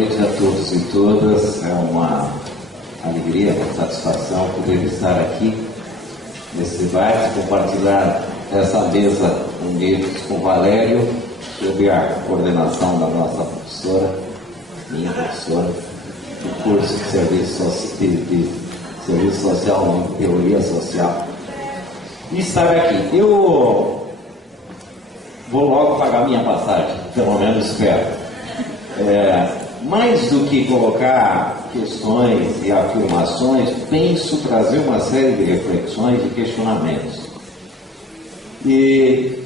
noite a todos e todas. É uma alegria, uma satisfação poder estar aqui nesse debate, compartilhar essa mesa unidos com o Valério, sob a coordenação da nossa professora, minha professora, do curso de Serviço Social, em Teoria Social, e estar aqui. Eu vou logo pagar minha passagem, pelo menos espero. Mais do que colocar questões e afirmações, penso trazer uma série de reflexões e questionamentos. E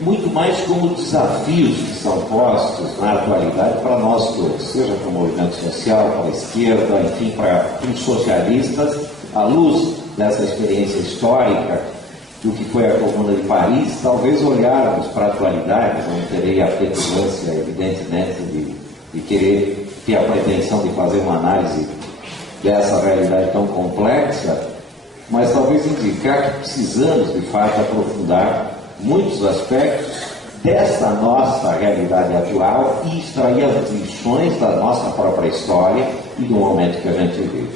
muito mais como desafios que são postos na atualidade para nós todos, seja para o movimento social, para a esquerda, enfim, para os socialistas, à luz dessa experiência histórica do que foi a Comuna de Paris, talvez olharmos para a atualidade. Não terei a petulância, evidentemente, de querer ter a pretensão de fazer uma análise dessa realidade tão complexa, mas talvez indicar que precisamos, de fato, aprofundar muitos aspectos dessa nossa realidade atual e extrair as lições da nossa própria história e do momento que a gente vive.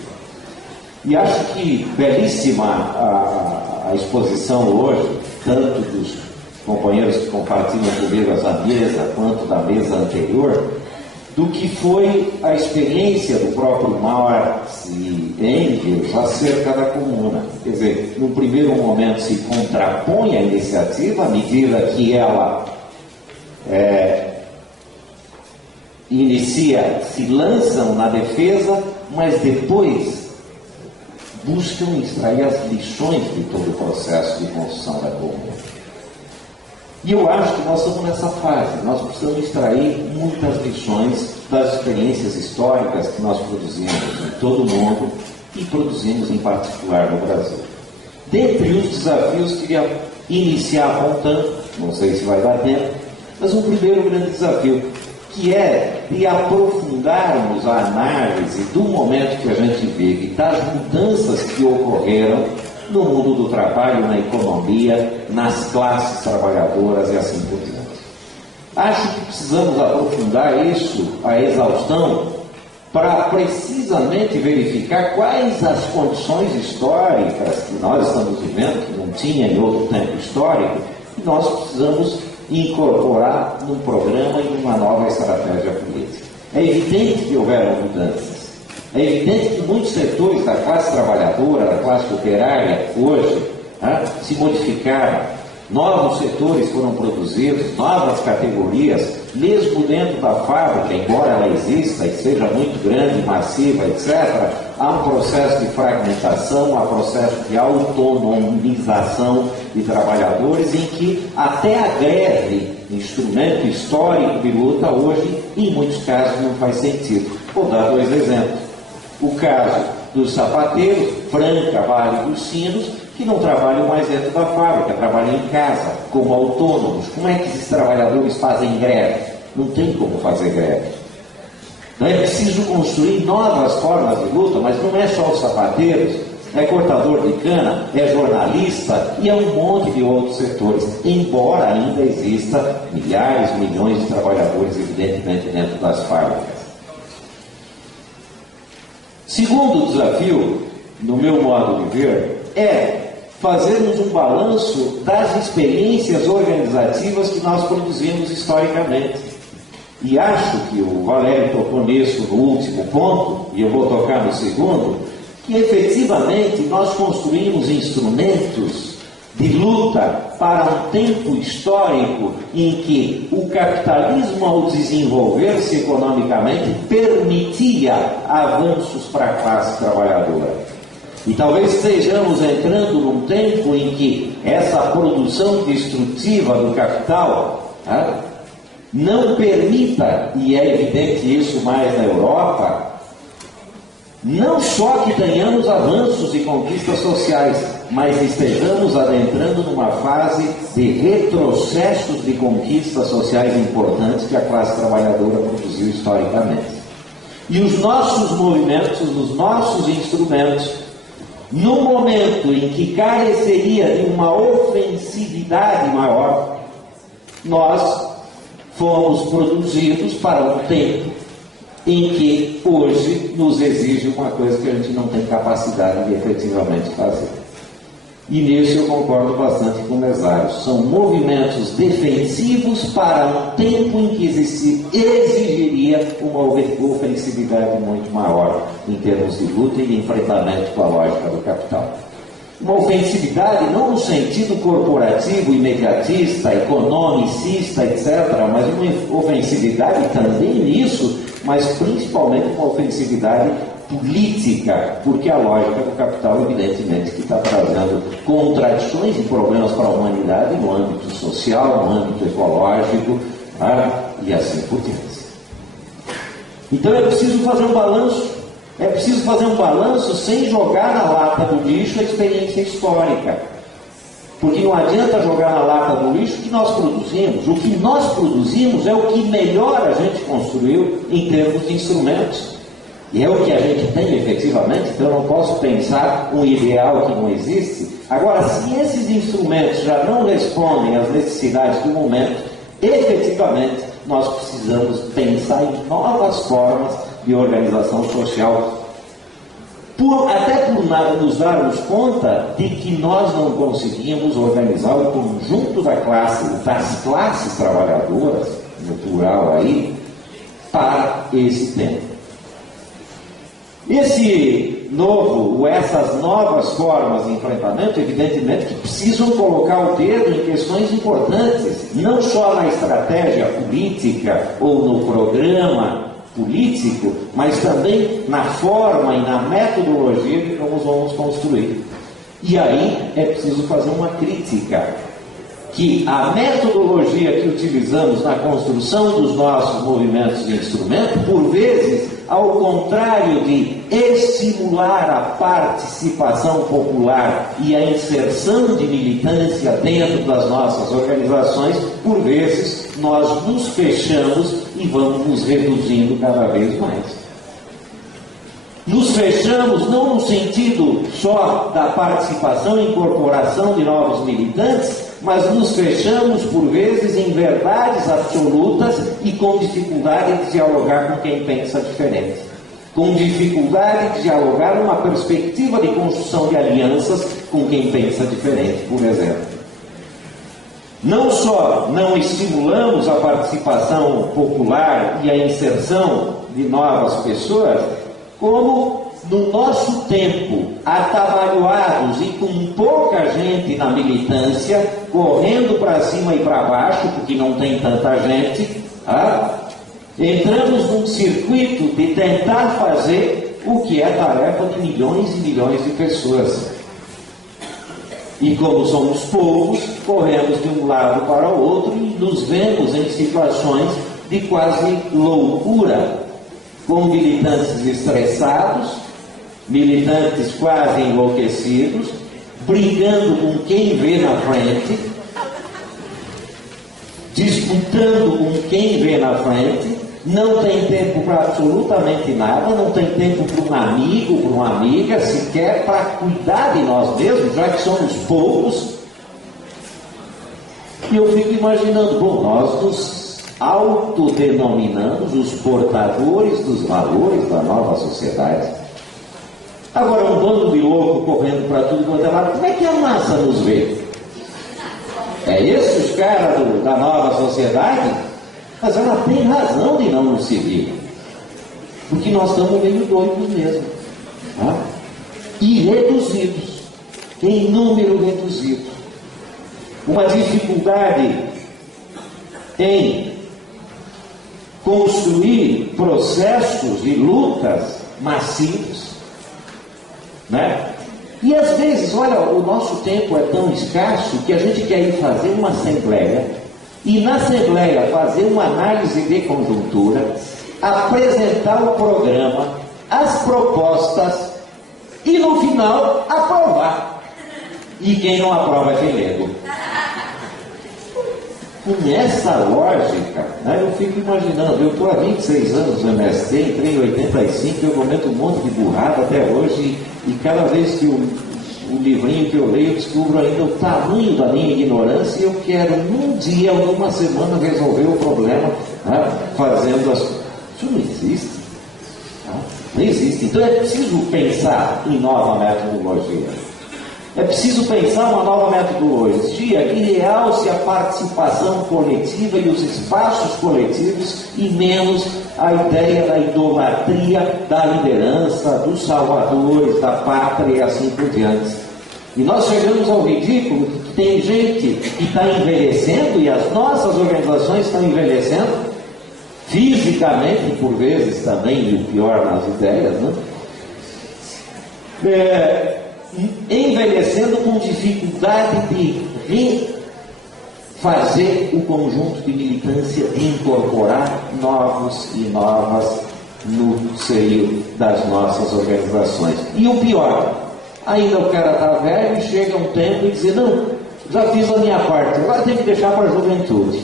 E acho que belíssima a exposição hoje, tanto dos companheiros que compartilham comigo essa mesa, quanto da mesa anterior, do que foi a experiência do próprio Marx e Engels acerca da comuna. Quer dizer, no primeiro momento se contrapõe a iniciativa, à medida que ela se lançam na defesa, mas depois buscam extrair as lições de todo o processo de construção da comuna. E eu acho que nós estamos nessa fase. Nós precisamos extrair muitas lições das experiências históricas que nós produzimos em todo o mundo e produzimos em particular no Brasil. Dentre os desafios, queria iniciar apontando, não sei se vai dar tempo, mas um primeiro grande desafio, que é de aprofundarmos a análise do momento que a gente vive, das mudanças que ocorreram no mundo do trabalho, na economia, nas classes trabalhadoras e assim por diante. Acho que precisamos aprofundar isso à exaustão para precisamente verificar quais as condições históricas que nós estamos vivendo, que não tinha em outro tempo histórico, e nós precisamos incorporar num programa e numa nova estratégia política. É evidente que houveram mudanças. É evidente que muitos setores da classe trabalhadora, da classe operária, hoje, se modificaram. Novos setores foram produzidos, novas categorias, mesmo dentro da fábrica, embora ela exista e seja muito grande, massiva, etc., há um processo de fragmentação, há um processo de autonomização de trabalhadores, em que até a greve, instrumento histórico de luta, hoje, em muitos casos, não faz sentido. Vou dar dois exemplos. O caso dos sapateiros, Franca, Vale dos Sinos, que não trabalham mais dentro da fábrica, trabalham em casa, como autônomos. Como é que esses trabalhadores fazem greve? Não tem como fazer greve. Não é preciso construir novas formas de luta, mas não é só os sapateiros, é cortador de cana, é jornalista e é um monte de outros setores, embora ainda exista milhares, milhões de trabalhadores, evidentemente, dentro das fábricas. Segundo desafio, no meu modo de ver, é fazermos um balanço das experiências organizativas que nós produzimos historicamente. E acho que o Valério tocou nisso no último ponto, e eu vou tocar no segundo, que efetivamente nós construímos instrumentos de luta para um tempo histórico em que o capitalismo, ao desenvolver-se economicamente, permitia avanços para a classe trabalhadora. E talvez estejamos entrando num tempo em que essa produção destrutiva do capital não permita, e é evidente isso mais na Europa, não só que tenhamos avanços e conquistas sociais, mas estejamos adentrando numa fase de retrocessos de conquistas sociais importantes que a classe trabalhadora produziu historicamente. E os nossos movimentos, os nossos instrumentos, no momento em que careceria de uma ofensividade maior, nós fomos produzidos para um tempo em que hoje nos exige uma coisa que a gente não tem capacidade de efetivamente fazer. E nisso eu concordo bastante com o Mesário. São movimentos defensivos para um tempo em que exigiria uma ofensividade muito maior em termos de luta e de enfrentamento com a lógica do capital. Uma ofensividade não no sentido corporativo, imediatista, economicista, etc., mas uma ofensividade também nisso, mas principalmente uma ofensividade política, porque a lógica do capital, evidentemente, que está trazendo contradições e problemas para a humanidade no âmbito social, no âmbito ecológico, e assim por diante. Então é preciso fazer um balanço. É preciso fazer um balanço sem jogar na lata do lixo a experiência histórica. Porque não adianta jogar na lata do lixo o que nós produzimos. O que nós produzimos é o que melhor a gente construiu em termos de instrumentos. E é o que a gente tem efetivamente, então eu não posso pensar um ideal que não existe. Agora, se esses instrumentos já não respondem às necessidades do momento, efetivamente nós precisamos pensar em novas formas de organização social, até por nos darmos conta de que nós não conseguimos organizar o conjunto das classes trabalhadoras, no plural aí, para esse tempo. Essas novas formas de enfrentamento, evidentemente, que precisam colocar o dedo em questões importantes, não só na estratégia política ou no programa político, mas também na forma e na metodologia que nós vamos construir. E aí é preciso fazer uma crítica, que a metodologia que utilizamos na construção dos nossos movimentos de instrumento, por vezes, ao contrário de estimular a participação popular e a inserção de militância dentro das nossas organizações, por vezes nós nos fechamos e vamos nos reduzindo cada vez mais. Nos fechamos não no sentido só da participação e incorporação de novos militantes, mas nos fechamos, por vezes, em verdades absolutas e com dificuldade de dialogar com quem pensa diferente. Com dificuldade de dialogar numa perspectiva de construção de alianças com quem pensa diferente, por exemplo. Não só não estimulamos a participação popular e a inserção de novas pessoas, como no nosso tempo, atabalhoados e com pouca gente na militância, correndo para cima e para baixo, porque não tem tanta gente, entramos num circuito de tentar fazer o que é tarefa de milhões e milhões de pessoas. E como somos poucos, corremos de um lado para o outro e nos vemos em situações de quase loucura, com militantes estressados, militantes quase enlouquecidos, brigando com quem vê na frente, disputando com quem vê na frente, não tem tempo para absolutamente nada, não tem tempo para um amigo, para uma amiga, sequer para cuidar de nós mesmos, já que somos poucos. E eu fico imaginando, nós nos autodenominamos os portadores dos valores da nova sociedade. Agora, um bando de louco correndo para tudo quanto é lado, como é que a massa nos vê? É esses os caras da nova sociedade? Mas ela tem razão de não nos seguir, porque nós estamos meio doidos mesmo, e reduzidos, em número reduzido. Uma dificuldade em construir processos e lutas massivos, E às vezes, olha, o nosso tempo é tão escasso que a gente quer ir fazer uma assembleia e na assembleia fazer uma análise de conjuntura, apresentar o programa, as propostas e no final aprovar. E quem não aprova é pelego. Com essa lógica, eu fico imaginando, eu estou há 26 anos no MST, entrei em 85, eu cometo um monte de burrada até hoje, e cada vez que o livrinho que eu leio, eu descubro ainda o tamanho da minha ignorância, e eu quero, num dia ou numa semana, resolver o problema, fazendo as... Isso não existe. Não existe. Então é preciso pensar em nova metodologia. É preciso pensar uma nova metodologia que realce a participação coletiva e os espaços coletivos e menos a ideia da idolatria, da liderança, dos salvadores, da pátria e assim por diante. E nós chegamos ao ridículo que tem gente que está envelhecendo e as nossas organizações estão envelhecendo fisicamente e por vezes também, e o pior nas ideias, né? Envelhecendo com dificuldade de refazer o conjunto de militância, de incorporar novos e novas no seio das nossas organizações. E o pior, ainda o cara está velho e chega um tempo e diz: não, já fiz a minha parte, agora tem que deixar para a juventude.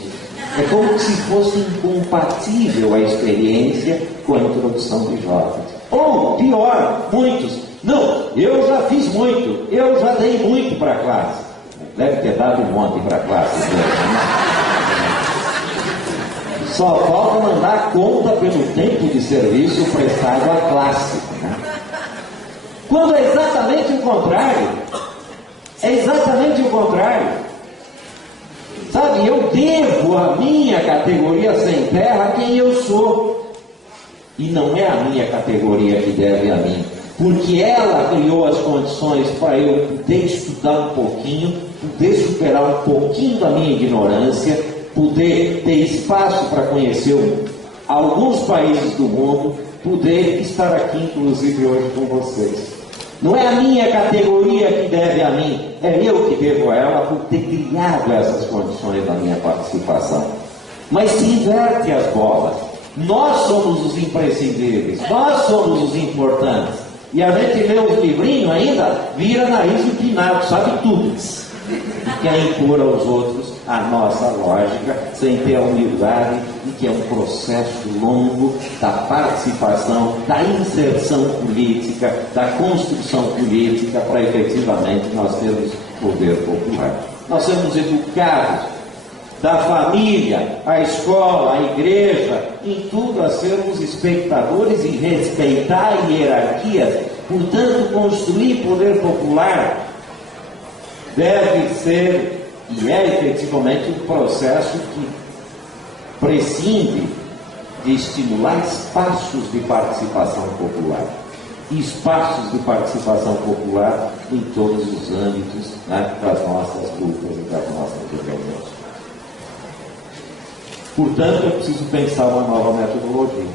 É como se fosse incompatível a experiência com a introdução de jovens. Ou, pior, muitos: não, eu já fiz muito, eu já dei muito para a classe. Deve ter dado um monte para a classe. Só falta mandar conta pelo tempo de serviço prestado à classe. Né? Quando é exatamente o contrário. É exatamente o contrário. Sabe, eu devo a minha categoria sem terra a quem eu sou. E não é a minha categoria que deve a mim. Porque ela criou as condições para eu poder estudar um pouquinho, poder superar um pouquinho da minha ignorância, poder ter espaço para conhecer alguns países do mundo, poder estar aqui, inclusive, hoje com vocês. Não é a minha categoria que deve a mim, é eu que devo a ela por ter criado essas condições da minha participação. Mas se inverte as bolas. Nós somos os imprescindíveis, nós somos os importantes. E a gente lê os livrinhos ainda, vira nariz empinado, sabe tudo. E quer impor aos outros a nossa lógica, sem ter a humildade de que é um processo longo da participação, da inserção política, da construção política, para efetivamente nós termos poder popular. Nós somos educados da família, a escola, a igreja, em tudo a sermos espectadores e respeitar hierarquias. Portanto, construir poder popular deve ser, e é efetivamente, um processo que prescinde de estimular espaços de participação popular. E espaços de participação popular em todos os âmbitos, né, das nossas lutas e das nossas organizações. Portanto, é preciso pensar uma nova metodologia.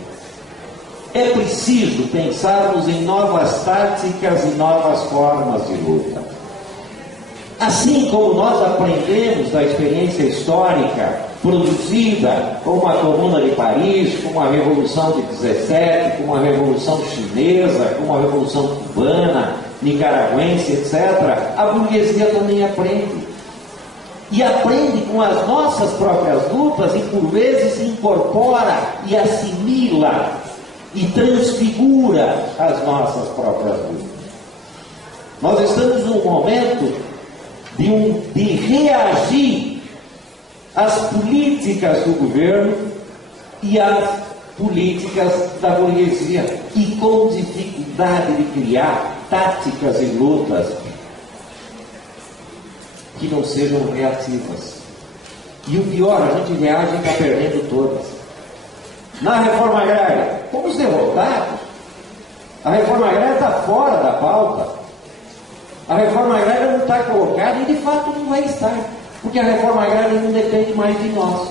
É preciso pensarmos em novas táticas e novas formas de luta. Assim como nós aprendemos da experiência histórica produzida como a Comuna de Paris, como a Revolução de 17, como a Revolução Chinesa, como a Revolução Cubana, Nicaragüense, etc., a burguesia também aprende. E aprende com as nossas próprias lutas e, por vezes, incorpora e assimila e transfigura as nossas próprias lutas. Nós estamos num momento de reagir às políticas do governo e às políticas da burguesia, e com dificuldade de criar táticas e lutas que não sejam reativas. E o pior, a gente reage e está perdendo todas. Na reforma agrária, fomos derrotados. A reforma agrária está fora da pauta. A reforma agrária não está colocada e de fato não vai estar. Porque a reforma agrária não depende mais de nós.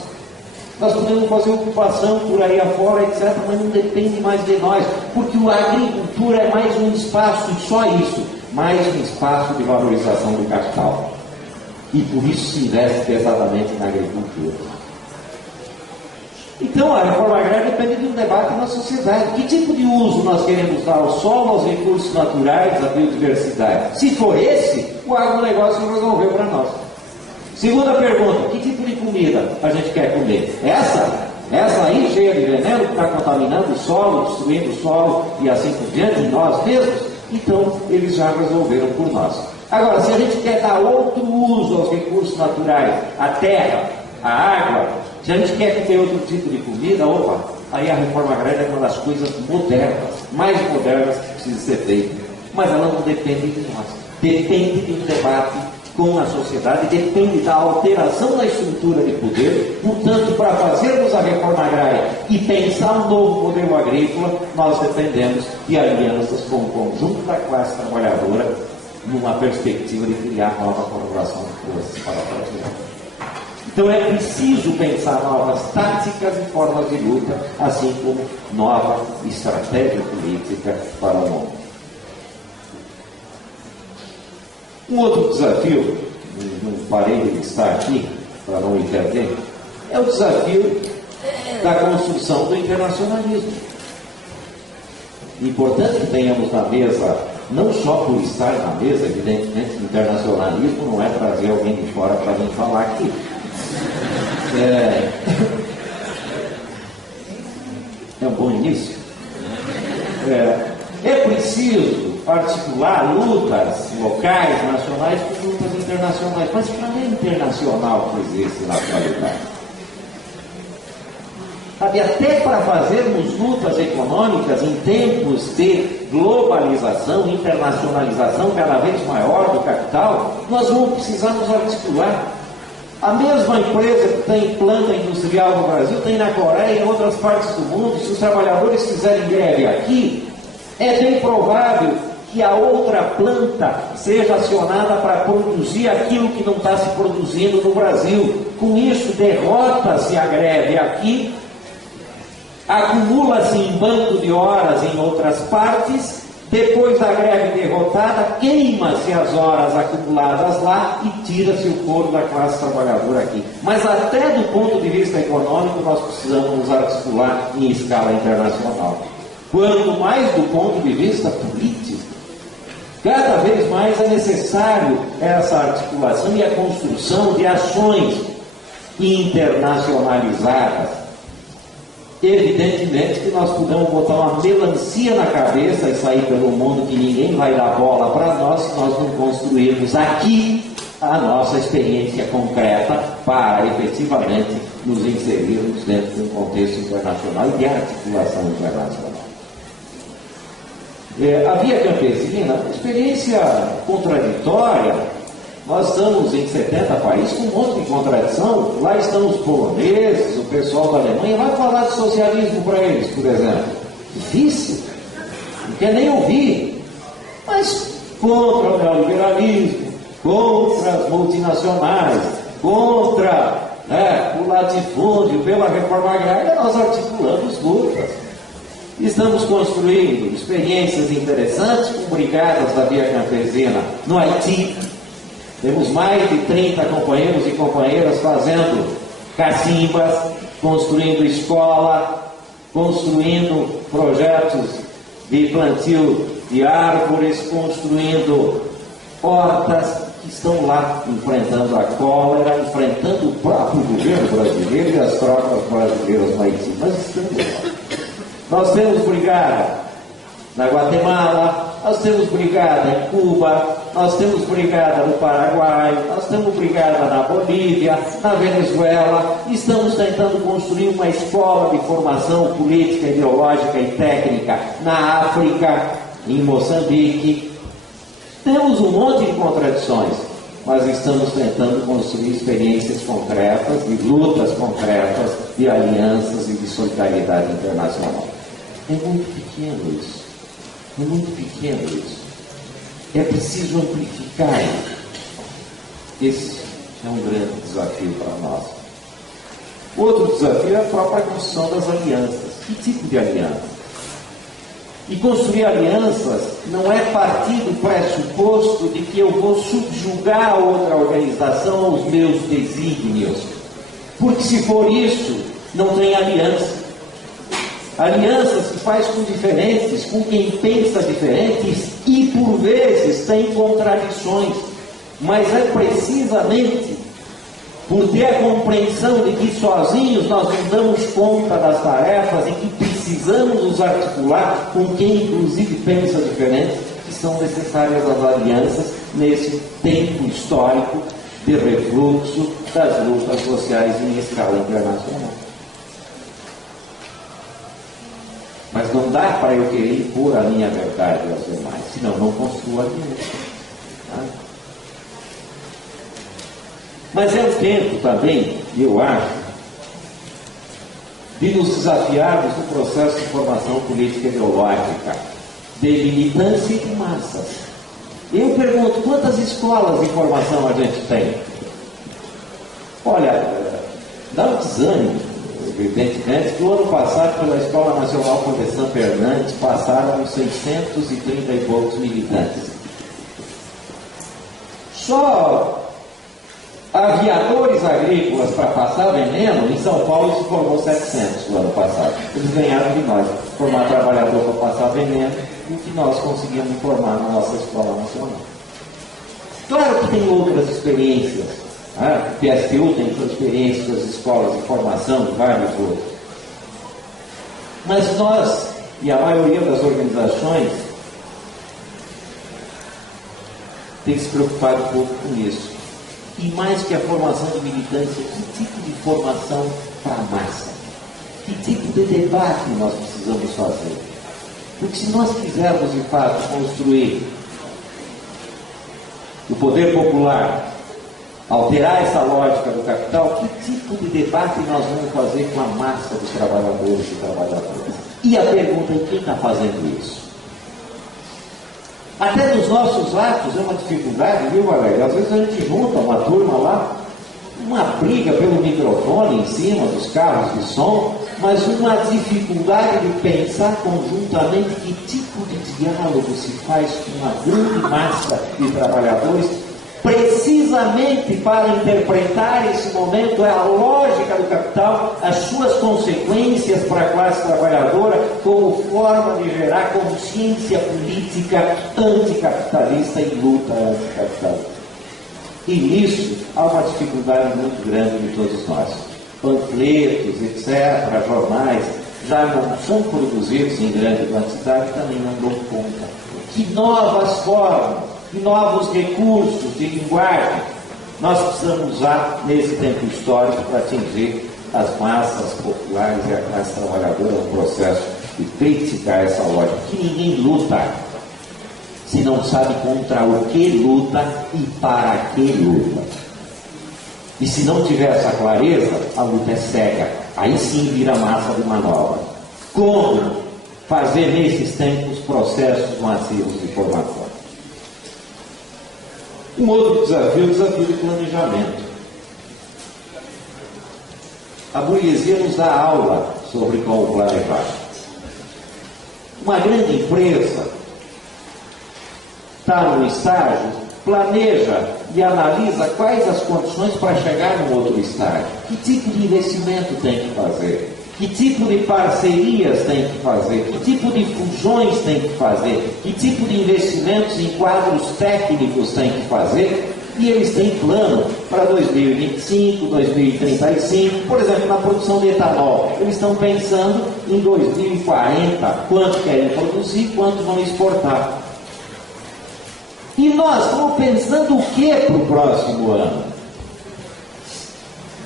Nós podemos fazer ocupação por aí afora, etc., mas não depende mais de nós. Porque a agricultura é mais um espaço, e só isso, mais um espaço de valorização do capital. E por isso se investe pesadamente na agricultura. Então, a reforma agrária depende de um debate na sociedade. Que tipo de uso nós queremos dar ao solo, aos recursos naturais, à biodiversidade? Se for esse, o agronegócio resolveu para nós. Segunda pergunta: que tipo de comida a gente quer comer? Essa aí, cheia de veneno, que está contaminando o solo, destruindo o solo e assim por diante, nós mesmos? Então, eles já resolveram por nós. Agora, se a gente quer dar outro uso aos recursos naturais, a terra, a água, se a gente quer ter outro tipo de comida, opa, aí a reforma agrária é uma das coisas modernas, mais modernas que precisa ser feita. Mas ela não depende de nós. Depende de um debate com a sociedade, depende da alteração da estrutura de poder. Portanto, para fazermos a reforma agrária e pensar um novo modelo agrícola, nós dependemos de alianças com o conjunto da classe trabalhadora, numa perspectiva de criar nova corporação de forças para a sociedade. Então é preciso pensar novas táticas e formas de luta, assim como nova estratégia política para o mundo. Um outro desafio, não parei de listar aqui, para não me perder, é o desafio da construção do internacionalismo. Importante que tenhamos na mesa, não só por estar na mesa, evidentemente, internacionalismo não é trazer alguém de fora para vir falar aqui. É um bom início. É preciso articular lutas locais, nacionais, com lutas internacionais. Mas que não é internacional que existe na atualidade. Sabe, até para fazermos lutas econômicas em tempos de globalização, internacionalização cada vez maior do capital, nós vamos precisar nos articular. A mesma empresa que tem planta industrial no Brasil, tem na Coreia e em outras partes do mundo. Se os trabalhadores fizerem greve aqui, é bem provável que a outra planta seja acionada para produzir aquilo que não está se produzindo no Brasil. Com isso, derrota-se a greve aqui, acumula-se em banco de horas em outras partes, depois da greve derrotada, queima-se as horas acumuladas lá e tira-se o couro da classe trabalhadora aqui. Mas até do ponto de vista econômico, nós precisamos nos articular em escala internacional. Quanto mais do ponto de vista político, cada vez mais é necessário essa articulação e a construção de ações internacionalizadas. Evidentemente que nós podemos botar uma melancia na cabeça e sair pelo mundo que ninguém vai dar bola para nós se nós não construirmos aqui a nossa experiência concreta para efetivamente nos inserirmos dentro de um contexto internacional e de articulação internacional. A Via Campesina, uma experiência contraditória. Nós estamos em 70 países com um monte de contradição. Lá estão os poloneses, o pessoal da Alemanha. Vai falar de socialismo para eles, por exemplo. Difícil. Não quer nem ouvir. Mas contra o neoliberalismo, contra as multinacionais, contra o latifúndio, pela reforma agrária, nós articulamos lutas. Estamos construindo experiências interessantes com brigadas da Via Campesina no Haiti. Temos mais de 30 companheiros e companheiras fazendo cacimbas, construindo escola, construindo projetos de plantio de árvores, construindo hortas, que estão lá enfrentando a cólera, enfrentando o próprio governo brasileiro e as tropas brasileiras no Haiti. Mas estamos lá. Nós temos brigada na Guatemala, nós temos brigada em Cuba, nós temos brigada no Paraguai, nós temos brigada na Bolívia, na Venezuela. Estamos tentando construir uma escola de formação política, ideológica e técnica na África, em Moçambique. Temos um monte de contradições, mas estamos tentando construir experiências concretas, de lutas concretas, de alianças e de solidariedade internacional. É muito pequeno isso. É muito pequeno isso. É preciso amplificar isso. Esse é um grande desafio para nós. Outro desafio é a própria construção das alianças. Que tipo de aliança? E construir alianças não é partir do pressuposto de que eu vou subjugar a outra organização aos meus desígnios. Porque se for isso, não tem aliança. Aliança se faz com diferentes, com quem pensa diferentes e por vezes tem contradições. Mas é precisamente por ter a compreensão de que sozinhos nós não damos conta das tarefas e que precisamos nos articular com quem inclusive pensa diferente, que são necessárias as alianças nesse tempo histórico de refluxo das lutas sociais em escala internacional. não dá para eu querer impor a minha verdade aos demais, senão não construo a minha. Tá? Mas é o tempo também, eu acho, de nos desafiarmos no processo de formação política ideológica, de militância e de massas. Eu pergunto, quantas escolas de formação a gente tem? Olha, dá um desânimo, evidentemente, que o ano passado, pela Escola Nacional Condessa Fernandes, passaram 630 e poucos militantes. Só aviadores agrícolas para passar veneno, em São Paulo se formou 700 no ano passado. Eles ganharam de nós, formar trabalhador para passar veneno, e o que nós conseguimos formar na nossa Escola Nacional. Claro que tem outras experiências. O PSTU tem suas experiências das escolas de formação, de vários outros. Mas nós, e a maioria das organizações, tem se preocupado um pouco com isso. E mais que a formação de militância, que tipo de formação para a massa? Que tipo de debate nós precisamos fazer? Porque se nós quisermos, de fato, construir o poder popular, alterar essa lógica do capital, que tipo de debate nós vamos fazer com a massa dos trabalhadores e trabalhadoras? E a pergunta é quem está fazendo isso? Até nos nossos atos é uma dificuldade, viu, Valéria? Às vezes a gente junta uma turma lá, uma briga pelo microfone em cima dos carros de som, mas uma dificuldade de pensar conjuntamente que tipo de diálogo se faz com uma grande massa de trabalhadores, precisamente para interpretar esse momento, a lógica do capital, as suas consequências para a classe trabalhadora, como forma de gerar consciência política anticapitalista e luta anticapitalista. E nisso há uma dificuldade muito grande de todos nós. Panfletos, etc., jornais, já não são produzidos em grande quantidade, também não dão conta. Que novas formas, que novos recursos de linguagem nós precisamos usar nesse tempo histórico para atingir as massas populares e a classe trabalhadora no processo de criticar essa lógica. Que ninguém luta se não sabe contra o que luta e para que luta. E se não tiver essa clareza, a luta é cega. Aí sim vira massa de manobra. Como fazer nesses tempos processos massivos de formação? Um outro desafio é o desafio de planejamento. A burguesia nos dá aula sobre como planejar. Uma grande empresa está no estágio, planeja e analisa quais as condições para chegar no outro estágio. Que tipo de investimento tem que fazer? Que tipo de parcerias tem que fazer? Que tipo de fusões tem que fazer? Que tipo de investimentos em quadros técnicos tem que fazer? E eles têm plano para 2025, 2035, por exemplo, na produção de etanol. Eles estão pensando em 2040, quanto querem produzir, quanto vão exportar. E nós estamos pensando o que para o próximo ano?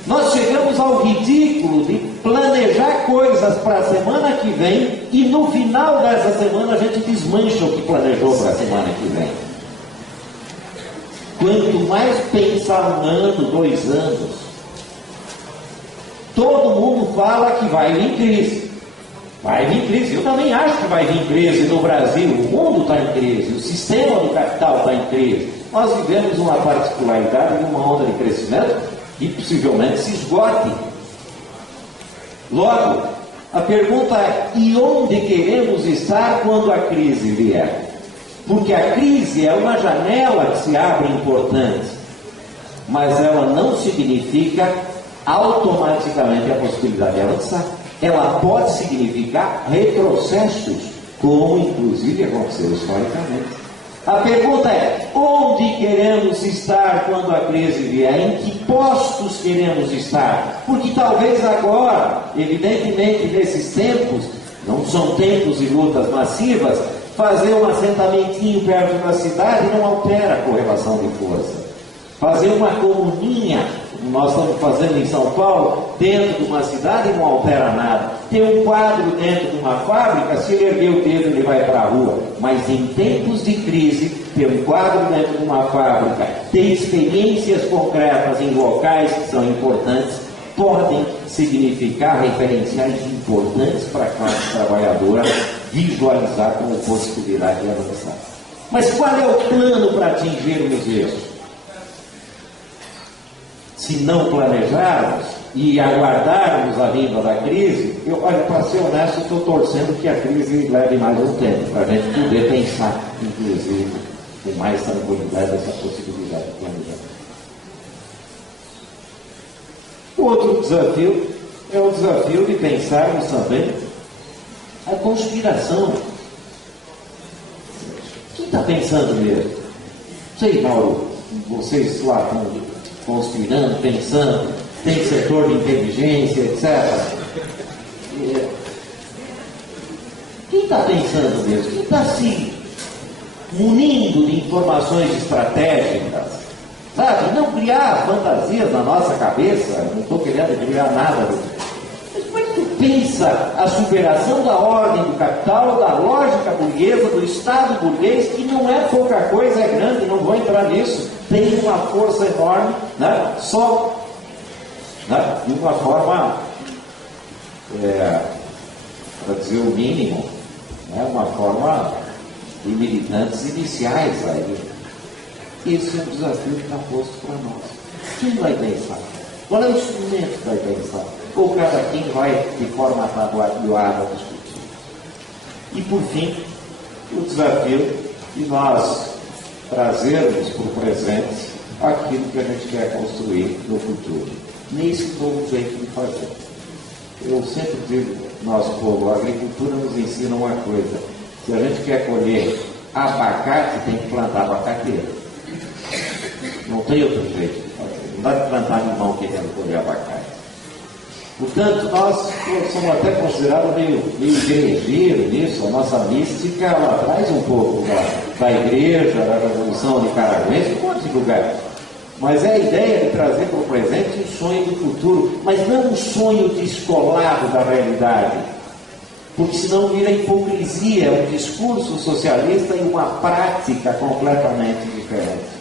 Nós chegamos ao ridículo de planejar coisas para a semana que vem e no final dessa semana a gente desmancha o que planejou para a semana que vem. Quanto mais pensar 1 ano, 2 anos, todo mundo fala que vai vir crise. Vai vir crise. Eu também acho que vai vir crise no Brasil. O mundo está em crise, o sistema do capital está em crise. Nós vivemos uma particularidade, uma onda de crescimento e possivelmente se esgote. Logo, a pergunta é: e onde queremos estar quando a crise vier? Porque a crise é uma janela que se abre importante, mas ela não significa automaticamente a possibilidade de avançar. Ela pode significar retrocessos, como inclusive aconteceu historicamente. A pergunta é: onde queremos estar quando a crise vier? Em que postos queremos estar? Porque talvez agora, evidentemente nesses tempos, não são tempos de lutas massivas, fazer um assentamentinho perto da cidade não altera a correlação de força. Fazer uma comuninha nós estamos fazendo em São Paulo, dentro de uma cidade não altera nada. Tem um quadro dentro de uma fábrica, se ele erguer o dedo ele vai para a rua. Mas em tempos de crise, ter um quadro dentro de uma fábrica, ter experiências concretas em locais que são importantes, podem significar referenciais importantes para a classe trabalhadora visualizar como possibilidade de avançar. Mas qual é o plano para atingirmos isso? Se não planejarmos e aguardarmos a vinda da crise, olha, para ser honesto, estou torcendo que a crise leve mais um tempo, para a gente poder pensar, inclusive, com mais tranquilidade essa possibilidade de planejar. O outro desafio é o desafio de pensarmos também a conspiração. Quem está pensando mesmo? Sei, Mauro, vocês lá estão conspirando, pensando, tem setor de inteligência, etc. Quem está pensando mesmo? Quem está se munindo de informações estratégicas? Sabe? Não criar fantasias na nossa cabeça, não estou querendo criar nada. Mas como é que tu pensa a superação da ordem do capital, da lógica burguesa, do Estado burguês, que não é pouca coisa, é grande, não vou entrar nisso. Tem uma força enorme, né? Só, né? De uma forma, para dizer o mínimo, né? Uma forma de militantes iniciais aí. Esse é o desafio que está posto para nós. Quem vai pensar? Qual é o instrumento que vai pensar? Ou cada quem vai de forma atabalhoada discutir? E por fim, o desafio de nós trazermos para o presente aquilo que a gente quer construir no futuro, nesse novo jeito de fazer. Eu sempre digo, nosso povo, a agricultura nos ensina uma coisa: se a gente quer colher abacate, tem que plantar abacateira. Não tem outro jeito de fazer. Não dá de plantar limão querendo colher abacate. Portanto, nós somos até considerados meio igrejeiro nisso. A nossa mística, ela traz um pouco da igreja, da Revolução Nicaraguense, um monte de lugar. Mas é a ideia de trazer para o presente um sonho do futuro, mas não um sonho descolado da realidade. Porque senão vira hipocrisia, um discurso socialista e uma prática completamente diferente.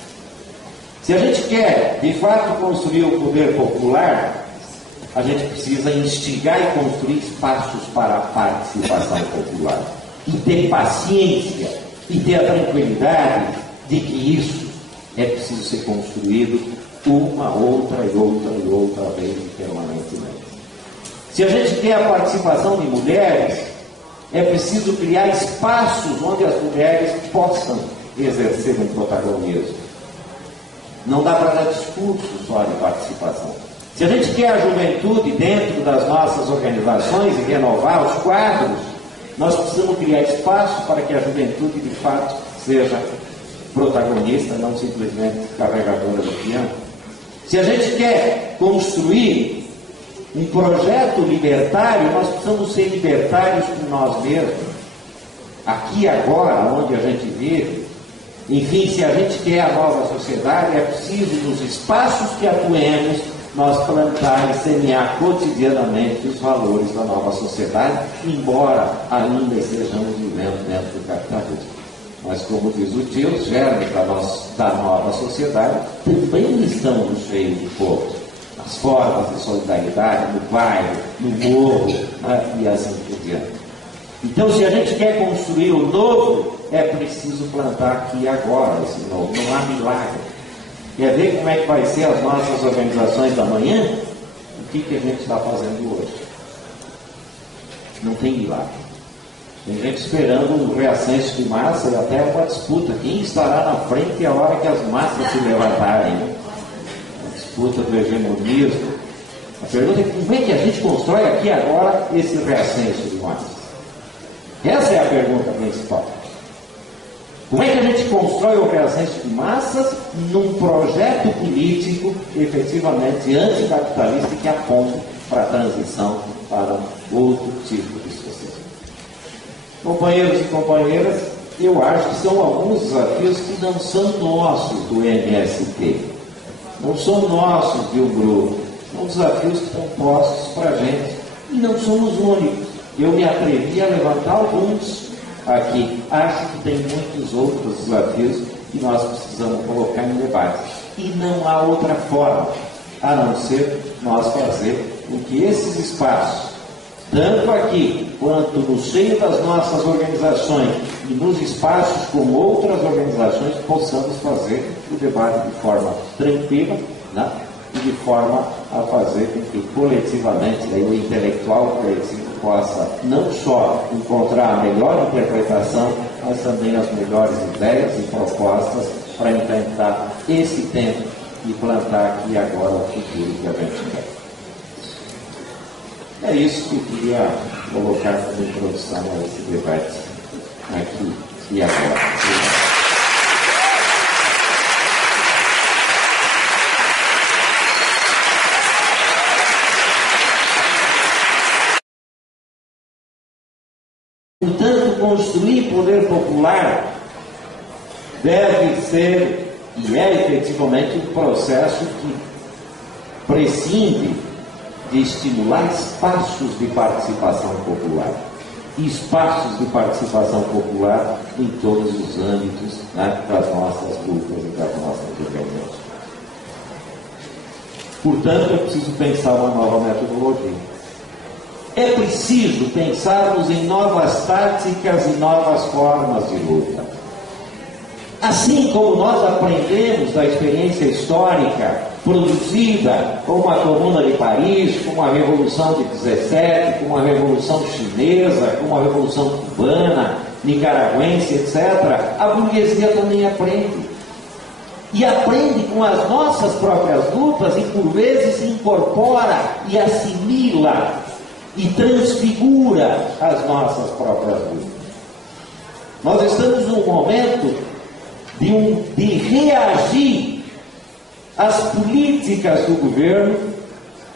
Se a gente quer, de fato, construir o poder popular, a gente precisa instigar e construir espaços para a participação popular. E ter paciência, e ter a tranquilidade de que isso é preciso ser construído uma, outra e outra vez permanentemente. Se a gente quer a participação de mulheres, é preciso criar espaços onde as mulheres possam exercer um protagonismo. Não dá para dar discurso só de participação. Se a gente quer a juventude dentro das nossas organizações e renovar os quadros, nós precisamos criar espaço para que a juventude de fato seja protagonista, não simplesmente carregadora do piano. Se a gente quer construir um projeto libertário, nós precisamos ser libertários com nós mesmos, aqui e agora, onde a gente vive. Enfim, se a gente quer a nova sociedade, é preciso, nos espaços que atuemos, nós plantar e semear cotidianamente os valores da nova sociedade, embora ainda estejamos vivendo dentro do capitalismo. Mas, como diz o tio, os germes da nova sociedade também estão no seio do povo. As formas de solidariedade no bairro, no morro, né, e assim por diante. Então, se a gente quer construir o novo, é preciso plantar aqui e agora esse novo. Não há milagre. Quer ver como é que vai ser as nossas organizações da manhã? O que a gente está fazendo hoje? Não tem milagre. Tem gente esperando um reascenso de massa e até uma disputa. Quem estará na frente a hora que as massas se levantarem? Né? A disputa do hegemonismo. A pergunta é como é que a gente constrói aqui agora esse reascenso de massa? Essa é a pergunta principal. Como é que a gente constrói o reascenso de massas num projeto político efetivamente anticapitalista que aponta para a transição para outro tipo de sociedade? Companheiros e companheiras, eu acho que são alguns desafios que não são nossos do MST. não são nossos de um grupo, são desafios que estão postos para a gente, e não somos únicos. Eu me atrevi a levantar alguns aqui. Acho que tem muitos outros desafios que nós precisamos colocar em debate. E não há outra forma, a não ser nós fazer com que esses espaços, tanto aqui quanto no seio das nossas organizações e nos espaços com outras organizações, possamos fazer o debate de forma tranquila, né? E de forma a fazer com que coletivamente aí, o intelectual coletivo possa não só encontrar a melhor interpretação, mas também as melhores ideias e propostas para enfrentar esse tempo e plantar aqui agora o futuro que a gente quer. É isso que eu queria colocar como introdução a esse debate aqui e agora. Portanto, construir poder popular deve ser, e é efetivamente, um processo que prescinde de estimular espaços de participação popular. Espaços de participação popular em todos os âmbitos, né, das nossas lutas e das nossas organizações. Portanto, é preciso pensar uma nova metodologia. É preciso pensarmos em novas táticas e novas formas de luta. Assim como nós aprendemos da experiência histórica produzida com a Comuna de Paris, com a Revolução de 17, com a Revolução Chinesa, com a Revolução Cubana, Nicaragüense, etc., a burguesia também aprende. E aprende com as nossas próprias lutas e, por vezes, incorpora e assimila e transfigura as nossas próprias lutas. Nós estamos num momento de reagir às políticas do governo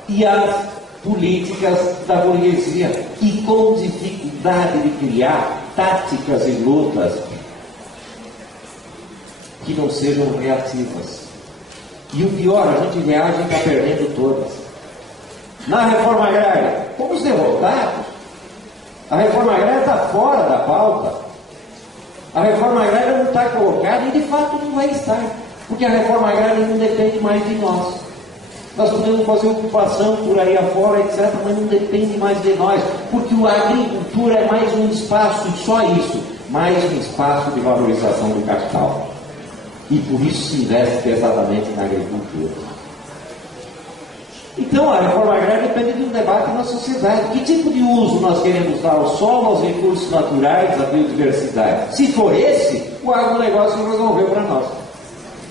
e às políticas da burguesia, e com dificuldade de criar táticas e lutas que não sejam reativas. E o pior, a gente reage e está perdendo todas. Na reforma agrária, fomos derrotados. A reforma agrária está fora da pauta. A reforma agrária não está colocada e de fato não vai estar, porque a reforma agrária não depende mais de nós. Nós podemos fazer ocupação por aí afora, etc., mas não depende mais de nós, porque a agricultura é mais um espaço, e só isso, mais um espaço de valorização do capital. E por isso se investe pesadamente na agricultura. Então, a reforma agrária depende de um debate na sociedade. Que tipo de uso nós queremos dar ao solo, aos recursos naturais, à biodiversidade? Se for esse, o agronegócio resolveu para nós.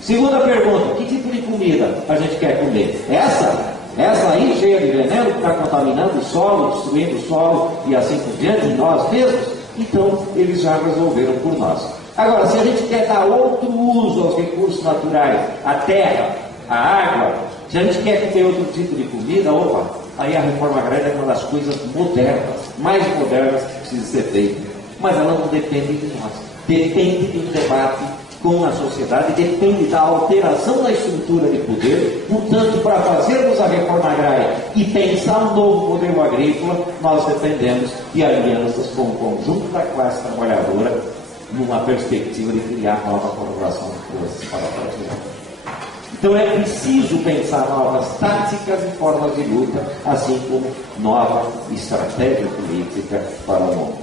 Segunda pergunta, que tipo de comida a gente quer comer? Essa aí, cheia de veneno, que está contaminando o solo, destruindo o solo e assim por diante, nós mesmos? Então, eles já resolveram por nós. Agora, se a gente quer dar outro uso aos recursos naturais, a terra, a água, se a gente quer ter outro tipo de comida, aí a reforma agrária é uma das coisas modernas, mais modernas que precisa ser feita. Mas ela não depende de nós. Depende de um debate com a sociedade, depende da alteração da estrutura de poder. Portanto, para fazermos a reforma agrária e pensar um novo modelo agrícola, nós dependemos de alianças com o conjunto da classe trabalhadora, numa perspectiva de criar nova corporação de forças para a prática. Então é preciso pensar novas táticas e formas de luta, assim como nova estratégia política para o mundo.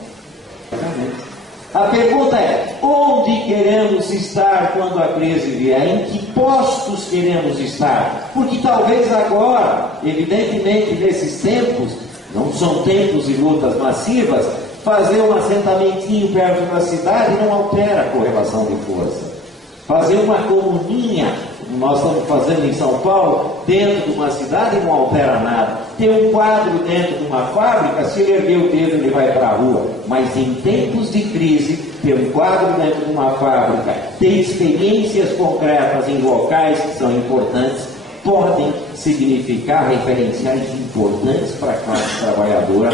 A pergunta é: onde queremos estar quando a crise vier? Em que postos queremos estar? Porque talvez agora, evidentemente nesses tempos, não são tempos de lutas massivas, fazer um assentamentinho perto da cidade não altera a correlação de força. Fazer uma comuninha, nós estamos fazendo em São Paulo, dentro de uma cidade não altera nada. Ter um quadro dentro de uma fábrica, se ele erguer o dedo, ele vai para a rua. Mas em tempos de crise, ter um quadro dentro de uma fábrica, ter experiências concretas em locais que são importantes, podem significar referenciais importantes para a classe trabalhadora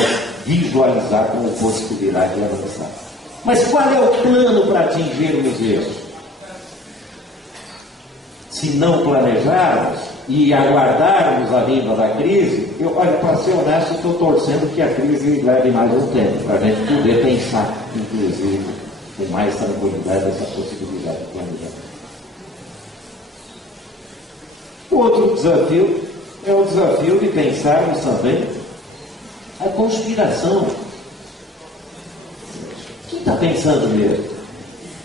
visualizar como possibilidade de avançar. Mas qual é o plano para atingirmos isso? se não planejarmos e aguardarmos a vinda da crise, olha, para ser honesto, estou torcendo que a crise leve mais um tempo, para a gente poder pensar, inclusive, com mais tranquilidade essa possibilidade de planejamento. O outro desafio é o desafio de pensarmos também a conspiração. Quem está pensando mesmo?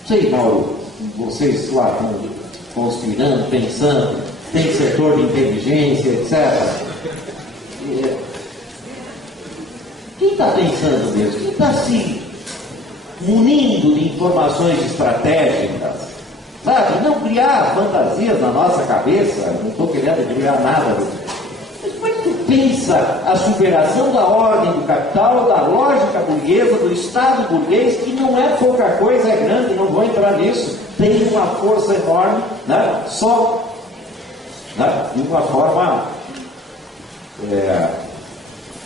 Sei, Mauro, vocês lá estão conspirando, pensando, tem setor de inteligência, etc. Quem está pensando mesmo? Quem está se munindo de informações estratégicas? Sabe? Não criar fantasias na nossa cabeça, não estou querendo criar nada. Mas como é que tu pensa a superação da ordem do capital, da lógica burguesa, do Estado burguês, que não é pouca coisa, é grande, não vou entrar nisso, tem uma força enorme, né? Só de uma forma,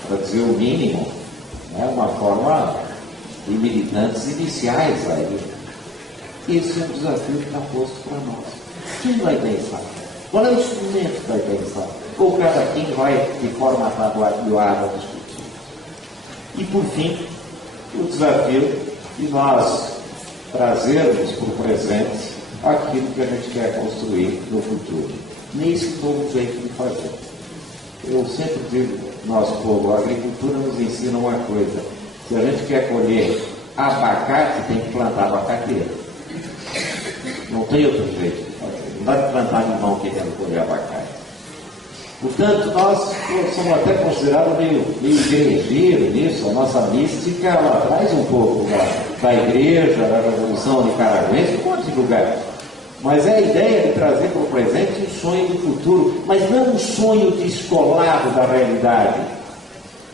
para dizer o mínimo, né? Uma forma de militantes iniciais aí. Esse é um desafio que está posto para nós. Quem vai pensar? Qual é o instrumento que vai pensar? Ou cada quem vai de forma atabalhoada discutir? E por fim, o desafio de nós trazermos para o presente aquilo que a gente quer construir no futuro, nesse novo jeito de fazer. Eu sempre digo, nosso povo, a agricultura nos ensina uma coisa: se a gente quer colher abacate, tem que plantar abacateira. Não tem outro jeito de fazer. Não dá de plantar limão querendo colher abacate. Portanto, nós somos até considerados meio igrejeiro nisso. A nossa mística, ela traz um pouco da igreja, da Revolução Nicaraguense, um monte de lugar. Mas é a ideia de trazer para o presente um sonho do futuro, mas não um sonho descolado da realidade.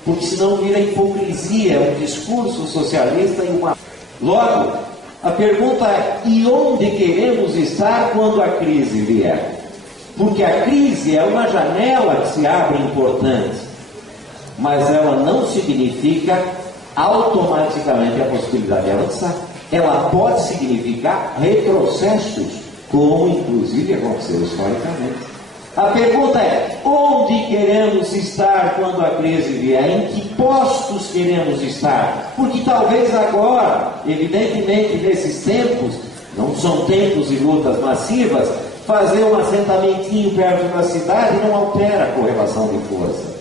Porque senão vira hipocrisia, um discurso socialista e uma... Logo, a pergunta é: e onde queremos estar quando a crise vier? Porque a crise é uma janela que se abre importante, mas ela não significa automaticamente a possibilidade de avançar. Ela pode significar retrocessos, como inclusive aconteceu historicamente. A pergunta é: onde queremos estar quando a crise vier? Em que postos queremos estar? Porque talvez agora, evidentemente nesses tempos, não são tempos de lutas massivas, fazer um assentamentinho perto da cidade não altera a correlação de força.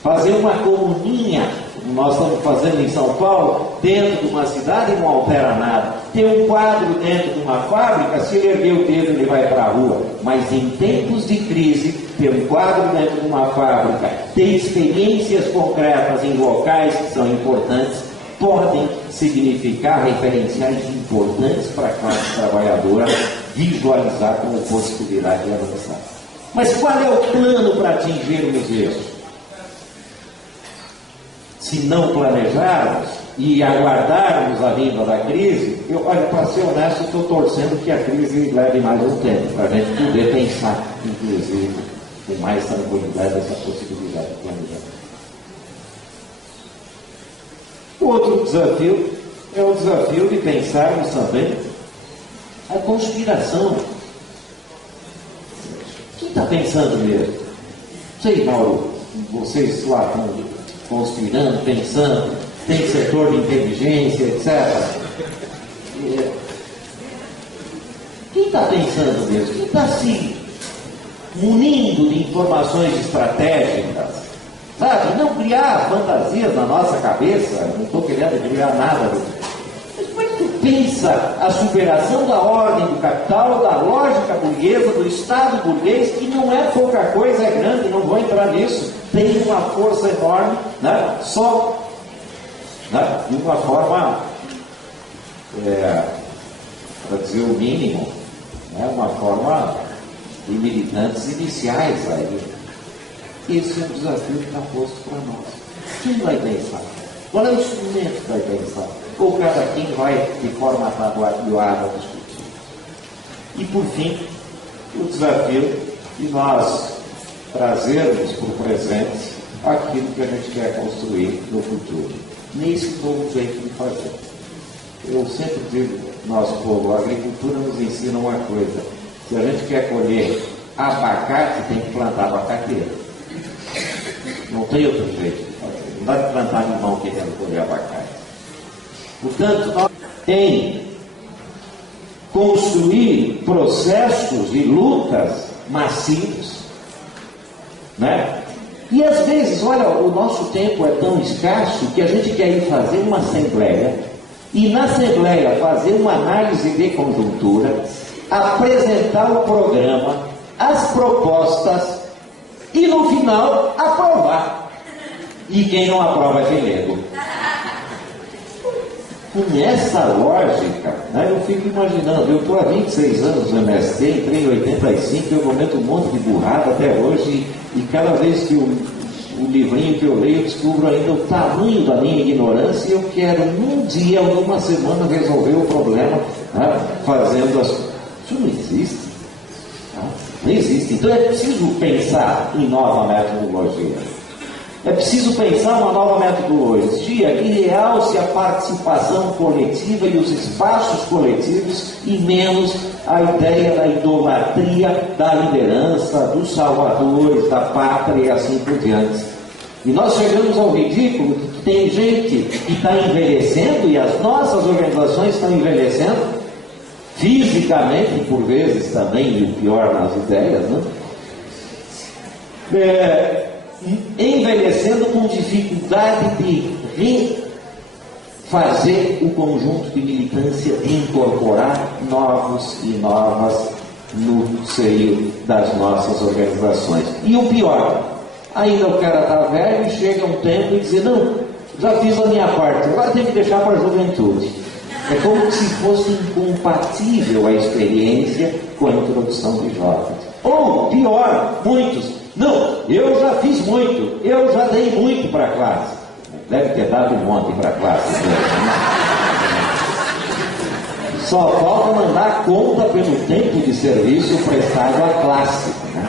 Fazer uma comuninha, nós estamos fazendo em São Paulo, dentro de uma cidade, não altera nada. Ter um quadro dentro de uma fábrica, se ele erguer o dedo, ele vai para a rua. Mas em tempos de crise, ter um quadro dentro de uma fábrica, ter experiências concretas em locais que são importantes, podem significar referenciais importantes para a classe trabalhadora visualizar como possibilidade de avançar. Mas qual é o plano para atingirmos isso? Se não planejarmos e aguardarmos a vinda da crise, olha, para ser honesto, estou torcendo que a crise leve mais um tempo, para a gente poder pensar, inclusive, com mais tranquilidade essa possibilidade de planejamento. O outro desafio é o desafio de pensarmos também a conspiração. Quem está pensando mesmo? Sei, Mauro, vocês lá estão conspirando, pensando, tem setor de inteligência, etc. Quem está pensando mesmo? Quem está se munindo de informações estratégicas? Sabe? Não criar fantasias na nossa cabeça, não estou querendo criar nada. Mas como é que tu pensa a superação da ordem do capital, da lógica burguesa, do Estado burguês, que não é pouca coisa, é grande, não vou entrar nisso, tem uma força enorme, né? Só, né? De uma forma, para dizer o mínimo, né? Uma forma de militantes iniciais aí. Esse é um desafio que está posto para nós. Quem vai pensar? Qual é o instrumento que vai pensar? Ou cada quem vai de forma atabalhoada discutir? E por fim, o desafio de nós trazermos para o presente aquilo que a gente quer construir no futuro, nesse novo jeito de fazer. Eu sempre digo, nosso povo, a agricultura nos ensina uma coisa: se a gente quer colher abacate, tem que plantar abacateira. Não tem outro jeito de fazer. Não dá para plantar limão querendo colher abacate. Portanto, nós temos que construir processos e lutas massivos, né? E às vezes, olha, o nosso tempo é tão escasso que a gente quer ir fazer uma assembleia e na assembleia fazer uma análise de conjuntura, apresentar o programa, as propostas e no final aprovar. E quem não aprova é pelego. Com essa lógica, né, eu fico imaginando, eu estou há 26 anos no MST, entrei em 85, eu cometo um monte de burrada até hoje, e cada vez que o livrinho que eu leio, eu descubro ainda o tamanho da minha ignorância, e eu quero, num dia ou numa semana, resolver o problema, né, fazendo as... Isso não existe. Tá? Não existe. Então é preciso pensar em nova metodologia. É preciso pensar uma nova metodologia que realce a participação coletiva e os espaços coletivos e menos a ideia da idolatria da liderança, dos salvadores, da pátria e assim por diante. E nós chegamos ao ridículo que tem gente que está envelhecendo e as nossas organizações estão envelhecendo fisicamente e por vezes também, e o pior nas ideias, né? Envelhecendo com dificuldade de refazer o conjunto de militância, de incorporar novos e novas no seio das nossas organizações. E o pior, ainda o cara está velho e chega um tempo e diz, não, já fiz a minha parte, agora tem que deixar para a juventude. É como se fosse incompatível a experiência com a introdução de jovens. Ou, pior, muitos, não, eu já fiz muito, eu já dei muito para a classe. Deve ter dado um monte para a classe. Só falta mandar conta pelo tempo de serviço prestado à classe. Né?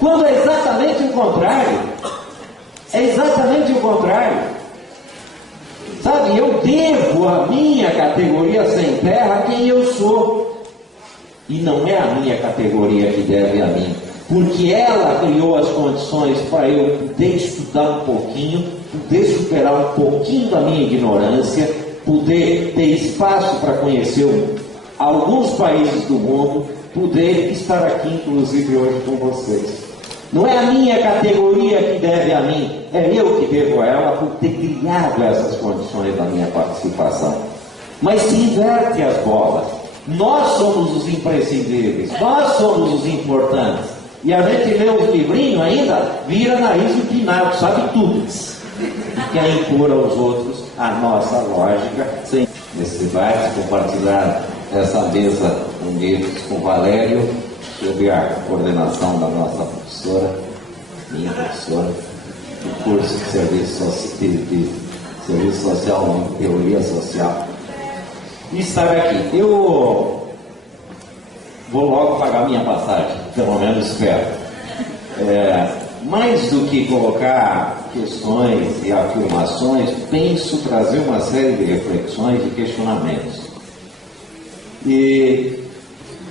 Quando é exatamente o contrário. É exatamente o contrário. Sabe, eu devo a minha categoria sem terra a quem eu sou. E não é a minha categoria que deve a mim. Porque ela criou as condições para eu poder estudar um pouquinho, poder superar um pouquinho da minha ignorância, poder ter espaço para conhecer alguns países do mundo, poder estar aqui, inclusive, hoje com vocês. Não é a minha categoria que deve a mim, é eu que devo a ela por ter criado essas condições da minha participação. Mas se inverte as bolas. Nós somos os imprescindíveis, nós somos os importantes. E a gente lê os livrinhos ainda, vira nariz empinado, sabe tudo. E quer impor aos outros a nossa lógica, sem nesse debate, compartilhar essa mesa com o Valério, sob a coordenação da nossa professora, minha professora, do curso de Serviço Social, Teoria Social. E estar aqui. Eu vou logo pagar minha passagem, pelo menos espero. Mais do que colocar questões e afirmações, penso trazer uma série de reflexões e questionamentos. E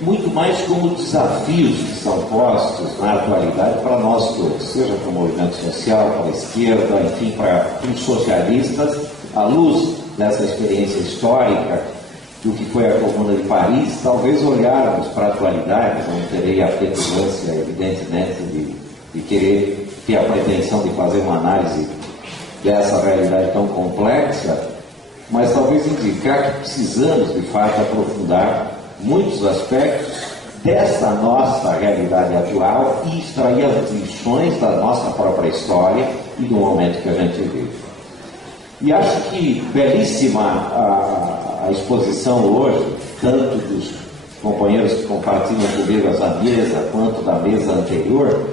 muito mais como desafios que são postos na atualidade para nós todos, seja para o movimento social, para a esquerda, enfim, para os socialistas, à luz dessa experiência histórica do que foi a Comuna de Paris, talvez olharmos para a atualidade, não terei a petulância, evidentemente, de querer ter a pretensão de fazer uma análise dessa realidade tão complexa, mas talvez indicar que precisamos, de fato, aprofundar muitos aspectos dessa nossa realidade atual e extrair as lições da nossa própria história e do momento que a gente vive. E acho que belíssima a exposição hoje, tanto dos companheiros que compartilham comigo essa mesa, quanto da mesa anterior,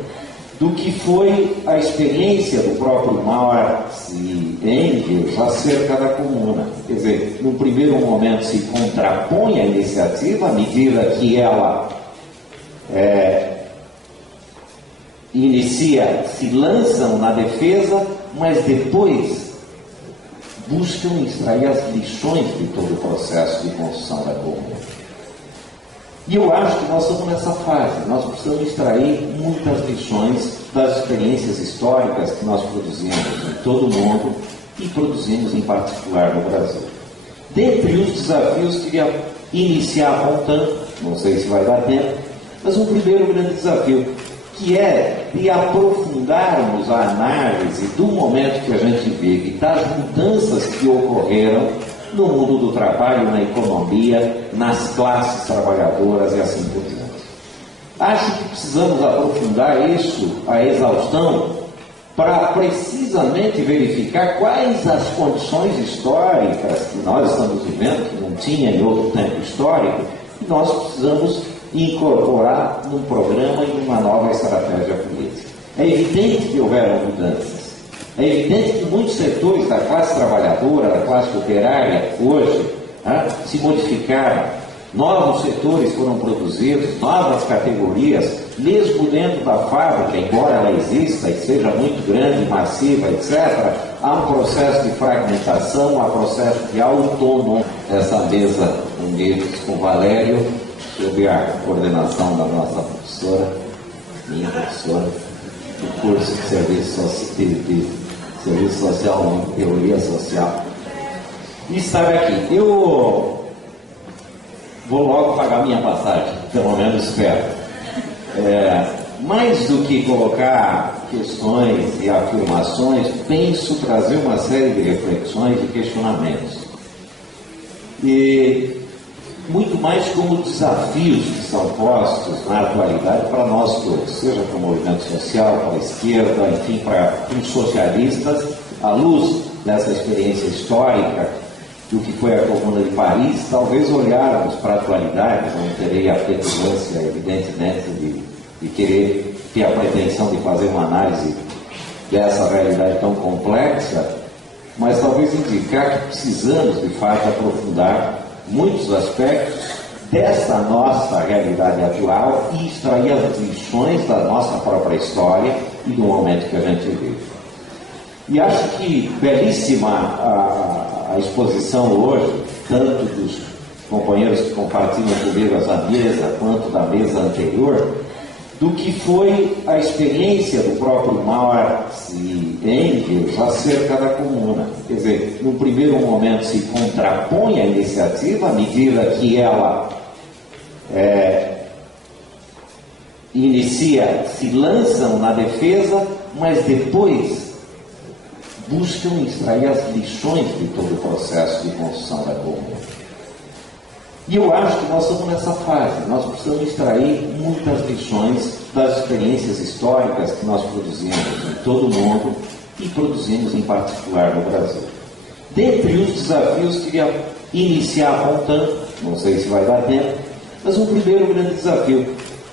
do que foi a experiência do próprio Marx e Engels acerca da comuna. Quer dizer, no primeiro momento se contrapõe a iniciativa, à medida que ela se lançam na defesa, mas depois buscam extrair as lições de todo o processo de construção da comuna. E eu acho que nós estamos nessa fase. Nós precisamos extrair muitas lições das experiências históricas que nós produzimos em todo o mundo e produzimos em particular no Brasil. Dentre os desafios, queria iniciar apontando, não sei se vai dar tempo, mas um primeiro grande desafio, que é de aprofundarmos a análise do momento que a gente vive, das mudanças que ocorreram no mundo do trabalho, na economia, nas classes trabalhadoras e assim por diante. Acho que precisamos aprofundar isso à exaustão para precisamente verificar quais as condições históricas que nós estamos vivendo, que não tinha em outro tempo histórico, e nós precisamos incorporar num programa e numa nova estratégia política. É evidente que houveram mudanças. É evidente que muitos setores da classe trabalhadora, da classe operária, hoje, se modificaram. Novos setores foram produzidos, novas categorias, mesmo dentro da fábrica, embora ela exista e seja muito grande, massiva, etc., há um processo de fragmentação, há um processo de autônomo. Essa mesa unidos com o Valério, sob a coordenação da nossa professora, minha professora, do curso de Serviço Social, Teoria Social, e estar aqui. Eu vou logo pagar minha passagem, pelo menos espero. Mais do que colocar questões e afirmações, penso trazer uma série de reflexões e questionamentos. E muito mais como desafios que são postos na atualidade para nós todos, seja para o movimento social, para a esquerda, enfim, para os socialistas, à luz dessa experiência histórica do que foi a Comuna de Paris, talvez olharmos para a atualidade. Não terei a petulância, evidentemente, de querer ter a pretensão de fazer uma análise dessa realidade tão complexa, mas talvez indicar que precisamos, de fato, aprofundar muitos aspectos dessa nossa realidade atual e extrair as lições da nossa própria história e do momento que a gente vive. E acho que belíssima a exposição hoje, tanto dos companheiros que compartilham comigo essa mesa, quanto da mesa anterior, do que foi a experiência do próprio Marx e Engels acerca da comuna. Quer dizer, no primeiro momento se contrapõe a iniciativa, à medida que ela se lançam na defesa, mas depois buscam extrair as lições de todo o processo de construção da comuna. E eu acho que nós estamos nessa fase. Nós precisamos extrair muitas lições das experiências históricas que nós produzimos em todo o mundo e produzimos em particular no Brasil. Dentre os desafios, queria iniciar apontando, não sei se vai dar tempo, mas um primeiro grande desafio,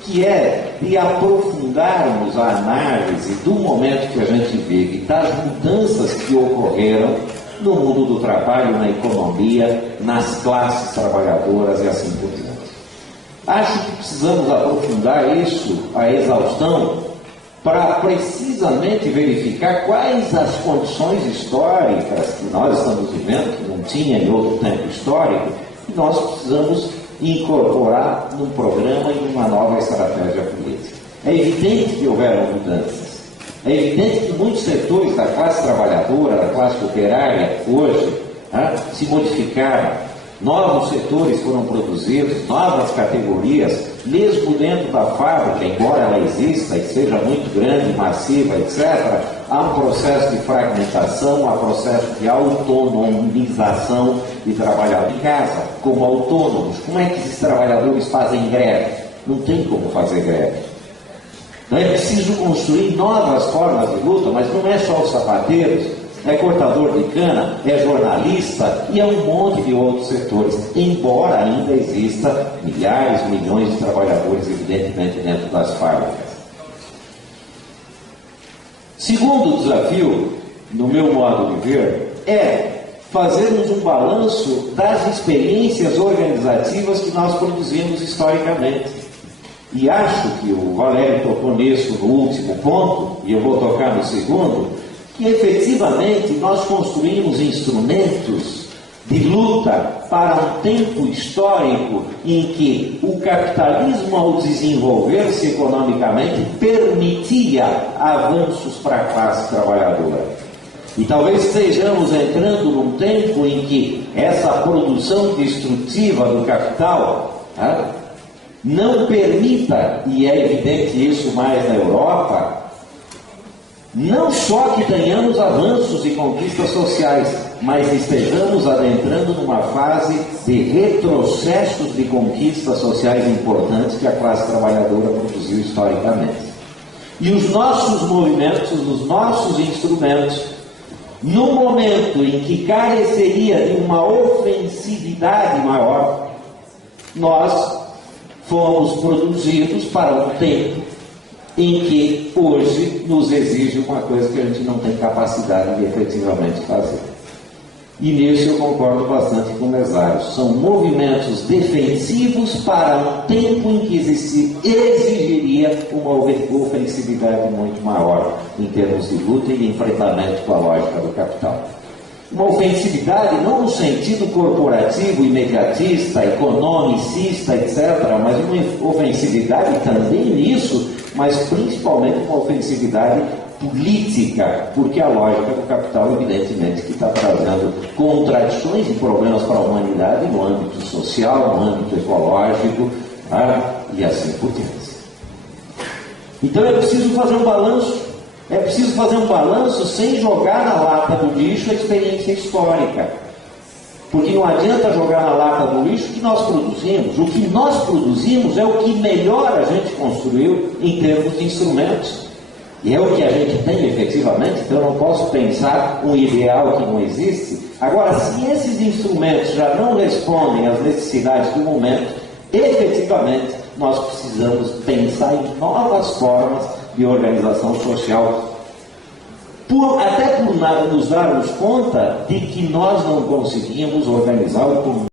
que é de aprofundarmos a análise do momento que a gente vive, das mudanças que ocorreram no mundo do trabalho, na economia, nas classes trabalhadoras e assim por diante. Acho que precisamos aprofundar isso à exaustão para precisamente verificar quais as condições históricas que nós estamos vivendo, que não tinha em outro tempo histórico, e nós precisamos incorporar num programa e numa nova estratégia política. É evidente que houveram mudanças. É evidente que muitos setores da classe trabalhadora, da classe operária, hoje, se modificaram. Novos setores foram produzidos, novas categorias, mesmo dentro da fábrica, embora ela exista e seja muito grande, massiva, etc., há um processo de fragmentação, há um processo de autonomização de trabalhadores em casa, como autônomos. Como é que esses trabalhadores fazem greve? Não tem como fazer greve. Não é preciso construir novas formas de luta, mas não é só os sapateiros, é cortador de cana, é jornalista e é um monte de outros setores, embora ainda exista milhares, milhões de trabalhadores, evidentemente, dentro das fábricas. Segundo desafio, no meu modo de ver, é fazermos um balanço das experiências organizativas que nós produzimos historicamente. E acho que o Valério tocou nisso no último ponto, e eu vou tocar no segundo, que efetivamente nós construímos instrumentos de luta para um tempo histórico em que o capitalismo, ao desenvolver-se economicamente, permitia avanços para a classe trabalhadora. E talvez estejamos entrando num tempo em que essa produção destrutiva do capital não permita, e é evidente isso mais na Europa, não só que tenhamos avanços e conquistas sociais, mas estejamos adentrando numa fase de retrocessos de conquistas sociais importantes que a classe trabalhadora produziu historicamente. E os nossos movimentos, os nossos instrumentos, no momento em que careceria de uma ofensividade maior, nós fomos produzidos para um tempo em que hoje nos exige uma coisa que a gente não tem capacidade de efetivamente fazer. E nisso eu concordo bastante com o Mesário. São movimentos defensivos para um tempo em que exigiria uma ofensividade muito maior em termos de luta e de enfrentamento com a lógica do capital. Uma ofensividade não no sentido corporativo, imediatista, economicista, etc., mas uma ofensividade também nisso, mas principalmente uma ofensividade política, porque a lógica do capital, evidentemente, que está trazendo contradições e problemas para a humanidade no âmbito social, no âmbito ecológico, e assim por diante. Então é preciso fazer um balanço. É preciso fazer um balanço sem jogar na lata do lixo a experiência histórica. Porque não adianta jogar na lata do lixo o que nós produzimos. O que nós produzimos é o que melhor a gente construiu em termos de instrumentos. E é o que a gente tem efetivamente, então eu não posso pensar um ideal que não existe. Agora, se esses instrumentos já não respondem às necessidades do momento, efetivamente nós precisamos pensar em novas formas de organização social, até por nos darmos conta de que nós não conseguimos organizar o